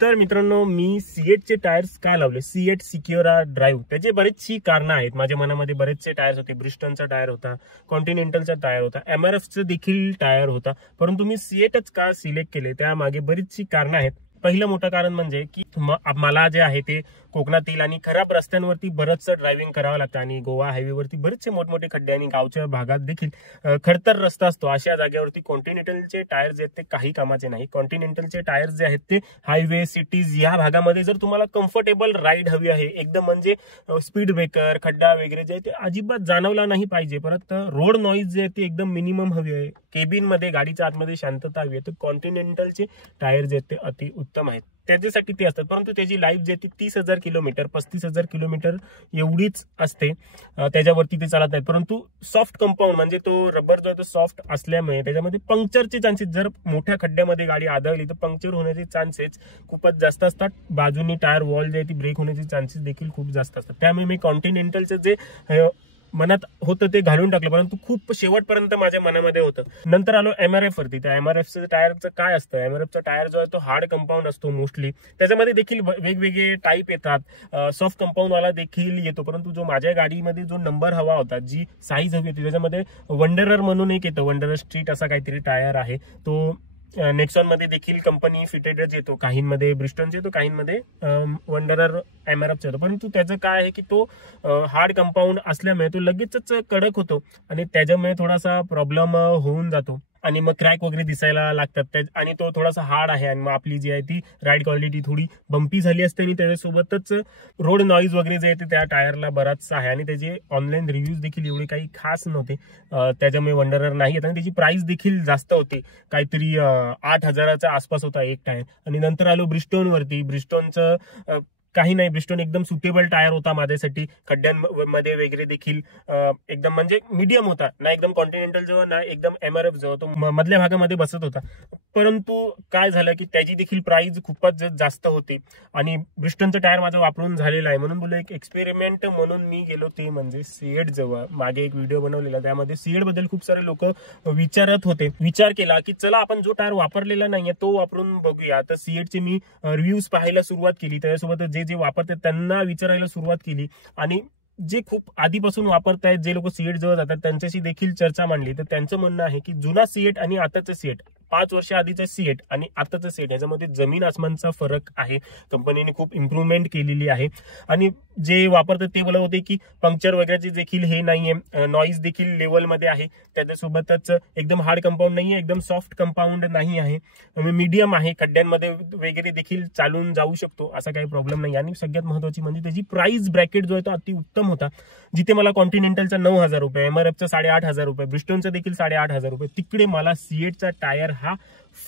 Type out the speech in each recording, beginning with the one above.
तर मित्रांनो, मी सीएटचे टायर्स का लावले, सीएट सिक्युरा ड्राईव्ह, त्याचे बरेचशी कारणं आहेत. माझ्या मनामध्ये बरेचसे टायर्स होते. ब्रिस्टनचा टायर होता, कॉन्टिनेंटलचा टायर होता, एमआरएफचा देखील टायर होता, परंतु मी सीएटच का सिलेक्ट केले त्यामागे बरीचशी कारणं आहेत. पहिलं मोठं कारण म्हणजे की मला जे आहे ते कोकणातील आणि खराब रस्त्यांवरती बरंचसं ड्रायव्हिंग करावं लागतं आणि गोवा हायवेवरती बरेचसे मोठमोठे खड्डे आणि गावच्या भागात देखील खडतर रस्ता असतो. अशा जागेवरती कॉन्टिनेंटलचे टायर्स जे आहेत ते काही कामाचे नाही. कॉन्टिनेंटलचे टायर्स जे आहेत ते हायवे, सिटीज या भागामध्ये जर तुम्हाला कम्फर्टेबल राईड हवी आहे, एकदम म्हणजे स्पीड ब्रेकर, खड्डा वगैरे जे आहे ते अजिबात जाणवला नाही पाहिजे, परत रोड नॉईज जे आहे ते एकदम मिनिमम हवी आहे, केबिन मध्ये गाडीच्या आतमध्ये शांतता हवी आहे, तर कॉन्टिनेंटलचे टायर जे आहेत ते अति उत्तम आहेत. त्याच्यासाठी ते असतात, परंतु त्याची लाईफ जे आहे ती 30,000 किलोमीटर 35,000 किलोमीटर एवढीच असते. त्याच्यावरती ते चालत नाहीत. परंतु सॉफ्ट कंपाऊंड म्हणजे तो रबर जो आहे तो सॉफ्ट असल्यामुळे त्याच्यामध्ये पंक्चरचे चान्सेस, जर मोठ्या खड्ड्यामध्ये गाडी आदळली तर पंक्चर होण्याचे चान्सेस खूपच जास्त असतात. बाजूनी टायर वॉल जे आहे ती ब्रेक होण्याचे चान्सेस देखील खूप जास्त असतात. त्यामुळे मी कॉन्टिनेंटलचं जे मनात होतं ते घालून टाकलं, परंतु खूप शेवटपर्यंत माझ्या मनामध्ये होतं. नंतर आलो एमआरएफ वरती. त्या एमआरएफचं टायरचं काय असतं, एमआरएफचा टायर जो आहे तो हार्ड कंपाऊंड असतो मोस्टली. त्याच्यामध्ये देखील वेगवेगळे टाईप येतात, सॉफ्ट कंपाऊंड वाला देखील येतो, परंतु जो माझ्या गाडीमध्ये जो नंबर हवा होता, जी साईज हवी होती, त्याच्यामध्ये वंडरर म्हणून एक येतं, वंडरर स्ट्रीट असा काहीतरी टायर आहे. तो नेक्सॉन मध्ये देखील कंपनी फिटेडच येतो, काहींमध्ये ब्रिस्टनचा येतो, काहींमध्ये वंडरर एमआरएफचा येतो. परंतु त्याचं काय आहे की तो हार्ड कंपाऊंड असल्यामुळे तो लगेचच कडक होतो आणि त्याच्यामुळे थोडासा प्रॉब्लेम होऊन जातो आणि मग क्रॅक वगैरे दिसायला लागतात. आणि तो थोडासा हार्ड आहे आणि मग आपली जी आहे ती राईड क्वालिटी थोडी बम्पी झाली असते आणि त्याच्यासोबतच रोड नॉईज वगैरे जे आहे ते त्या टायरला बराचसा आहे आणि त्याचे ऑनलाईन रिव्ह्यूज देखील एवढे काही खास नव्हते, त्याच्यामुळे वंडरर नाही येत आणि त्याची प्राइस देखील जास्त होती, काहीतरी 8,000च्या आसपास होता एक टायर. आणि नंतर आलो ब्रिस्टोनवरती. ब्रिस्टोनचं काही नाही, ब्रिस्टोन एकदम सुटेबल टायर होता माझ्यासाठी. खड्ड्यांमध्ये वगैरे देखील एकदम म्हणजे मीडियम होता, ना एकदम कॉन्टिनेंटल जो ना एकदम एमआरएफ जो तो मधल्या भागामध्ये बसत होता. परंतु काय झालं की त्याची देखील प्राइस खूपच जास्त होती आणि ब्रिस्टनचं टायर माझं वापरून झालेलं आहे. म्हणून बोललो एक एक्सपेरिमेंट म्हणून मी गेलो, ते म्हणजे सीएट जवळ. मागे एक व्हिडिओ बनवलेला, त्यामध्ये सीएट बद्दल खूप सारे लोक विचारत होते. विचार केला की चला आपण जो टायर वापरलेला नाहीये तो वापरून बघूया. तर सीएटचे मी रिव्ह्यूज पाहायला सुरुवात केली, त्याच्यासोबत जे वापरतात त्यांना विचारायला सुरुवात केली आणि जे खूप आधीपासून वापरतायत, जे लोक सीएट जवळ जातात त्यांच्याशी देखील चर्चा मांडली. तर त्यांचं म्हणणं आहे की जुना सीएट आणि आताचं सीएट, 5 वर्ष आधीचं सीएट आणि आताचं सीएट याच्यामध्ये जमीन आसमानचा फरक आहे. कंपनीने खूप इम्प्रूव्हमेंट केलेली आहे आणि जे वापरतात ते बोलत होते की पंक्चर वगैरेचे देखील हे नाहीये, नॉईज देखील लेवलमध्ये आहे, त्याच्यासोबतच एकदम हार्ड कंपाऊंड नाहीये, एकदम सॉफ्ट कंपाऊंड नाही आहे, मीडियम आहे, खड्ड्यांमध्ये वगैरे देखील चालून जाऊ शकतो, असा काही प्रॉब्लेम नाही. आणि सगळ्यात महत्वाची म्हणजे त्याची प्राइस ब्रॅकेट जो आहे तो अति उत्तम होता. जिथे मला कॉन्टिनेंटलचा 9,000 रुपये, एमआरएफचा 8,500 रुपये, ब्रिस्टोनचा देखील 8,500 रुपये, तिकडे मला सीएटचा टायर हा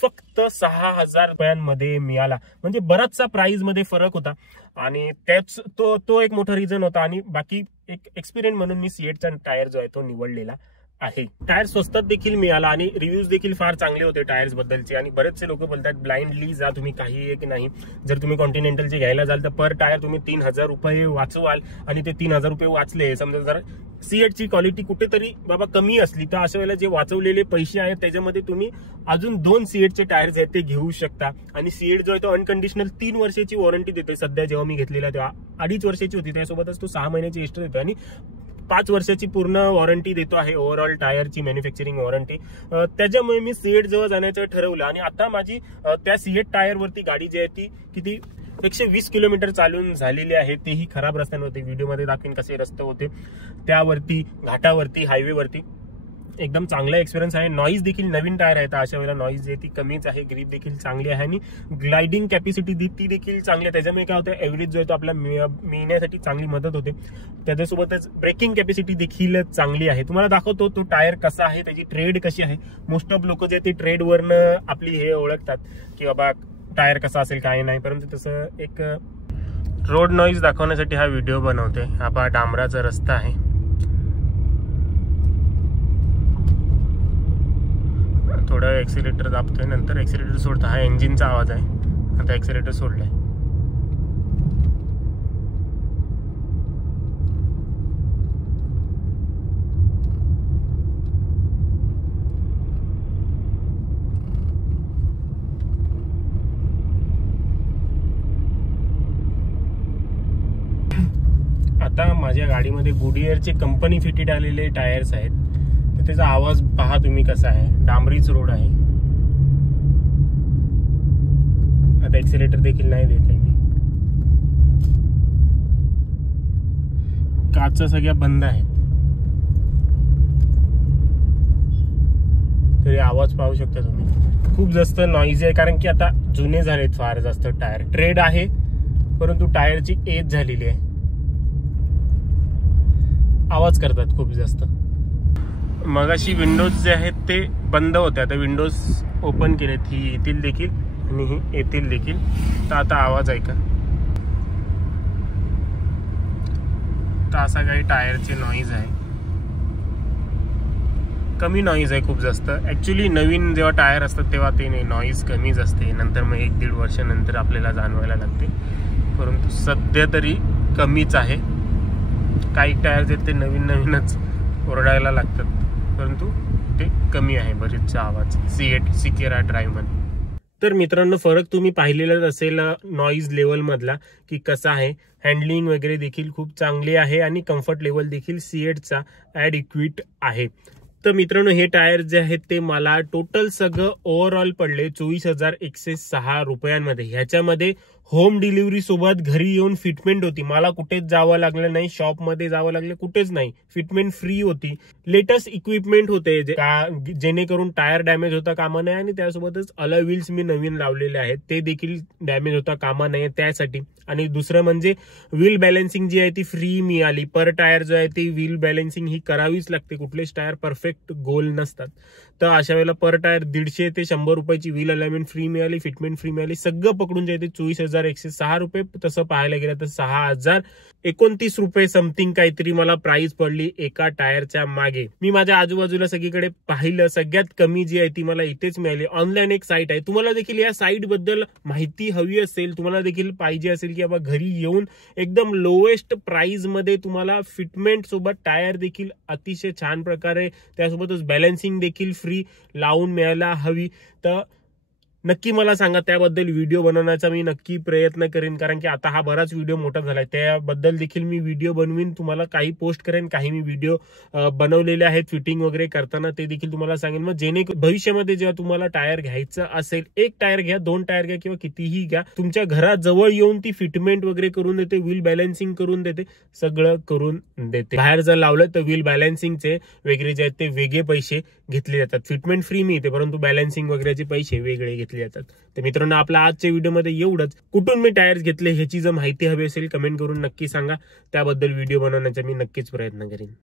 फक्त 6,000 रुपयांमध्ये मिळाला. म्हणजे बराचसा प्राइस मध्ये फरक होता आणि त्याच तो एक मोठा रिझन होता. आणि बाकी एक एक्सपिरियन्स म्हणून मी सीएटचा टायर जो आहे तो निवडलेला आहे. टायर स्वस्तात देखील मिळाला आणि रिव्ह्यूज देखील फार चांगले होते टायर्स बद्दलचे. आणि बरेचसे लोक बोलतात ब्लाइंडली जा तुम्ही, काही एक नाही, जर तुम्ही कॉन्टिनेंटलचे घ्यायला जाल तर पर टायर तुम्ही 3,000 रुपये वाचवाल आणि ते 3,000 रुपये वाचले, समजा जर सीएटची क्वालिटी कुठेतरी बाबा कमी असली तर अशा वेळेला जे वाचवलेले पैसे आहेत त्याच्यामध्ये तुम्ही अजून 2 सीएटचे टायर्स आहेत ते घेऊ शकता. आणि सीएट जो आहे तो अनकंडिशनल 3 वर्षाची वॉरंटी देते. सध्या जेव्हा मी घेतलेला तेव्हा 2.5 वर्षाची होती, त्यासोबतच तो 6 महिन्याची एक्स्ट्रा देतो आणि 5 वर्षाची पूर्ण वॉरंटी देतो आहे, ओव्हरऑल टायरची मॅन्युफॅक्चरिंग वॉरंटी. त्याच्यामुळे मी सीएट जवळ जाण्याचं ठरवलं आणि आता माझी त्या सीएट टायरवरती गाडी जी आहे ती किती 120 किलोमीटर चालून झालेली आहे, तेही खराब रस्त्यांवरती. व्हिडिओमध्ये दाखवीन कसे रस्ते होते, त्यावरती, घाटावरती, हायवेवरती. एकदम चांगला एक्सपिरियन्स आहे. नॉईज देखील नवीन टायर आहे, तर अशा वेळेला नॉईज जे ती कमीच आहे, ग्रीप देखील चांगली आहे आणि ग्लायडिंग कॅपॅसिटी ती देखील चांगली आहे. त्याच्यामुळे काय होतं, एव्हरेज जो आहे तो आपला मिळण्यासाठी चांगली मदत होते. त्याच्यासोबतच ब्रेकिंग कॅपॅसिटी देखील चांगली आहे. तुम्हाला दाखवतो तो टायर कसा आहे, त्याची ट्रेड कशी आहे. मोस्ट ऑफ लोक जे ते ट्रेडवरनं आपली हे ओळखतात की बाबा टायर कसा असेल काय नाही, परंतु तसं एक रोड नॉईज दाखवण्यासाठी हा व्हिडिओ बनवते. हा डांबराचा रस्ता आहे, थोडं एक्सिलेटर दाबतोय, नंतर एक्सिलेटर सोडतो. हा इंजिनचा आवाज आहे, आता एक्सिलेटर सोडलाय. आता माझ्या गाडीमध्ये गुडियरचे कंपनी फिटेड आलेले टायर्स आहेत, तर त्याचा आवाज पहा तुम्ही कसा आहे. डांबरीच रोड आहे. आता एक्सेलेटर देखील नाही देत आहे मी. काचा सगळ्या बंद आहेत, तरी आवाज पाहू शकता तुम्ही. खूप जास्त नॉइज आहे, कारण की आता जुने झालेत फार जास्त टायर. ट्रेड आहे परंतु टायरची एज झालेली आहे, आवाज करतात खूप जास्त. मगाशी विंडोज जे आहेत ते बंद होत्या, आता विंडोज ओपन केलेत. ही येतील देखील आणि ही येतील देखील. तर आता आवाज ऐका. तर असा काही टायरचे नॉइज आहे, कमी नॉइज आहे खूप जास्त. ऍक्च्युली नवीन जेव्हा टायर असतात तेव्हा ते नॉइज कमीच असते, नंतर मग 1-1.5 वर्षानंतर आपल्याला जाणवायला लागते. परंतु सध्या तरी कमीच आहे. काही टायर आहेत ते नवीनच ओरडायला लागतात, परंतु ते कमी आहे बरेचसा आवाज C8 सिक्युरा ड्राईव्ह मध्ये. तर मित्रांनो, फरक तुम्ही पाहिलेलाच असेल नॉइज लेवल मधला की कसा आहे. हँडलिंग वगैरे देखील खूप चांगली आहे आणि कम्फर्ट लेवल देखील C8चा ॲडिक्विट आहे. तर मित्रांनो, हे टायर जे आहेत ते मला टोटल सगळं ओव्हरऑल पडले 24,106 रुपयांमध्ये. ह्याच्यामध्ये होम डिलिव्हरी सोबत घरी येऊन फिटमेंट होती. मला कुठेच जावं लागलं नाही, शॉपमध्ये जावं लागलं कुठेच नाही. फिटमेंट फ्री होती. लेटेस्ट इक्विपमेंट होते जेणेकरून टायर डॅमेज होता कामा नये, आणि त्यासोबतच अलॉय व्हील्स मी नवीन लावलेले आहेत, ते देखील डॅमेज होता कामा नये त्यासाठी. आणि दुसरं म्हणजे व्हील बॅलन्सिंग जी आहे ती फ्री मिळाली. पर टायर जो आहे ती व्हील बॅलन्सिंग ही करावीच लागते, कुठलेच टायर परफेक्ट गोल नसतात. तर अशा वेळेला पर टायर 150 ते 100 रुपयाची व्हील अलाइनमेंट फ्री मिळाली, फिटमेंट फ्री मिळाली. सगळं पकडून जे आहे ते 24,106 रुपये. तसं पाहायला गेलं तर 6,029 रुपये समथिंग काहीतरी मला प्राइस पडली एका टायरच्या मागे. मी माझ्या आजूबाजूला सगळीकडे पाहिलं, सगळ्यात कमी जी आहे ती मला इथेच मिळाली. ऑनलाईन एक साईट आहे, तुम्हाला देखील या साईट बद्दल माहिती हवी असेल, तुम्हाला देखील पाहिजे असेल की बाबा घरी येऊन एकदम लोएस्ट प्राइस मध्ये तुम्हाला फिटमेंट सोबत टायर देखील अतिशय छान प्रकारे, त्यासोबतच बॅलन्सिंग देखील फ्री लावून मिळायला हवी, तर नक्की मला सांगा. त्याबद्दल व्हिडिओ बनवण्याचा मी नक्की प्रयत्न करेन, कारण की आता हा बराच व्हिडिओ मोठा झालाय. त्याबद्दल देखील मी व्हिडिओ बनवीन, तुम्हाला काही पोस्ट करेन, काही मी व्हिडिओ बनवलेले आहेत फिटिंग वगैरे करताना, ते देखील तुम्हाला सांगेन. मग जेणेकरून भविष्यामध्ये जेव्हा तुम्हाला टायर घ्यायचं असेल, 1 टायर घ्या, 2 टायर घ्या किंवा कितीही घ्या, तुमच्या घरात जवळ येऊन ती फिटमेंट वगैरे करून देते, व्हील बॅलन्सिंग करून देते, सगळं करून देते. बाहेर जर लावलं तर व्हील बॅलन्सिंगचे वगैरे जे आहेत ते वेगळे पैसे घेतले जातात. फिटमेंट फ्री मिळते, परंतु बॅलन्सिंग वगैरेचे पैसे वेगळे घेतले जातात. तर मित्रांनो, आपल्या आजच्या व्हिडिओमध्ये एवढंच. कुठून मी टायर्स घेतले ह्याची जर माहिती हवी असेल कमेंट करून नक्की सांगा, त्याबद्दल व्हिडिओ बनवण्याचा मी नक्कीच प्रयत्न करेन.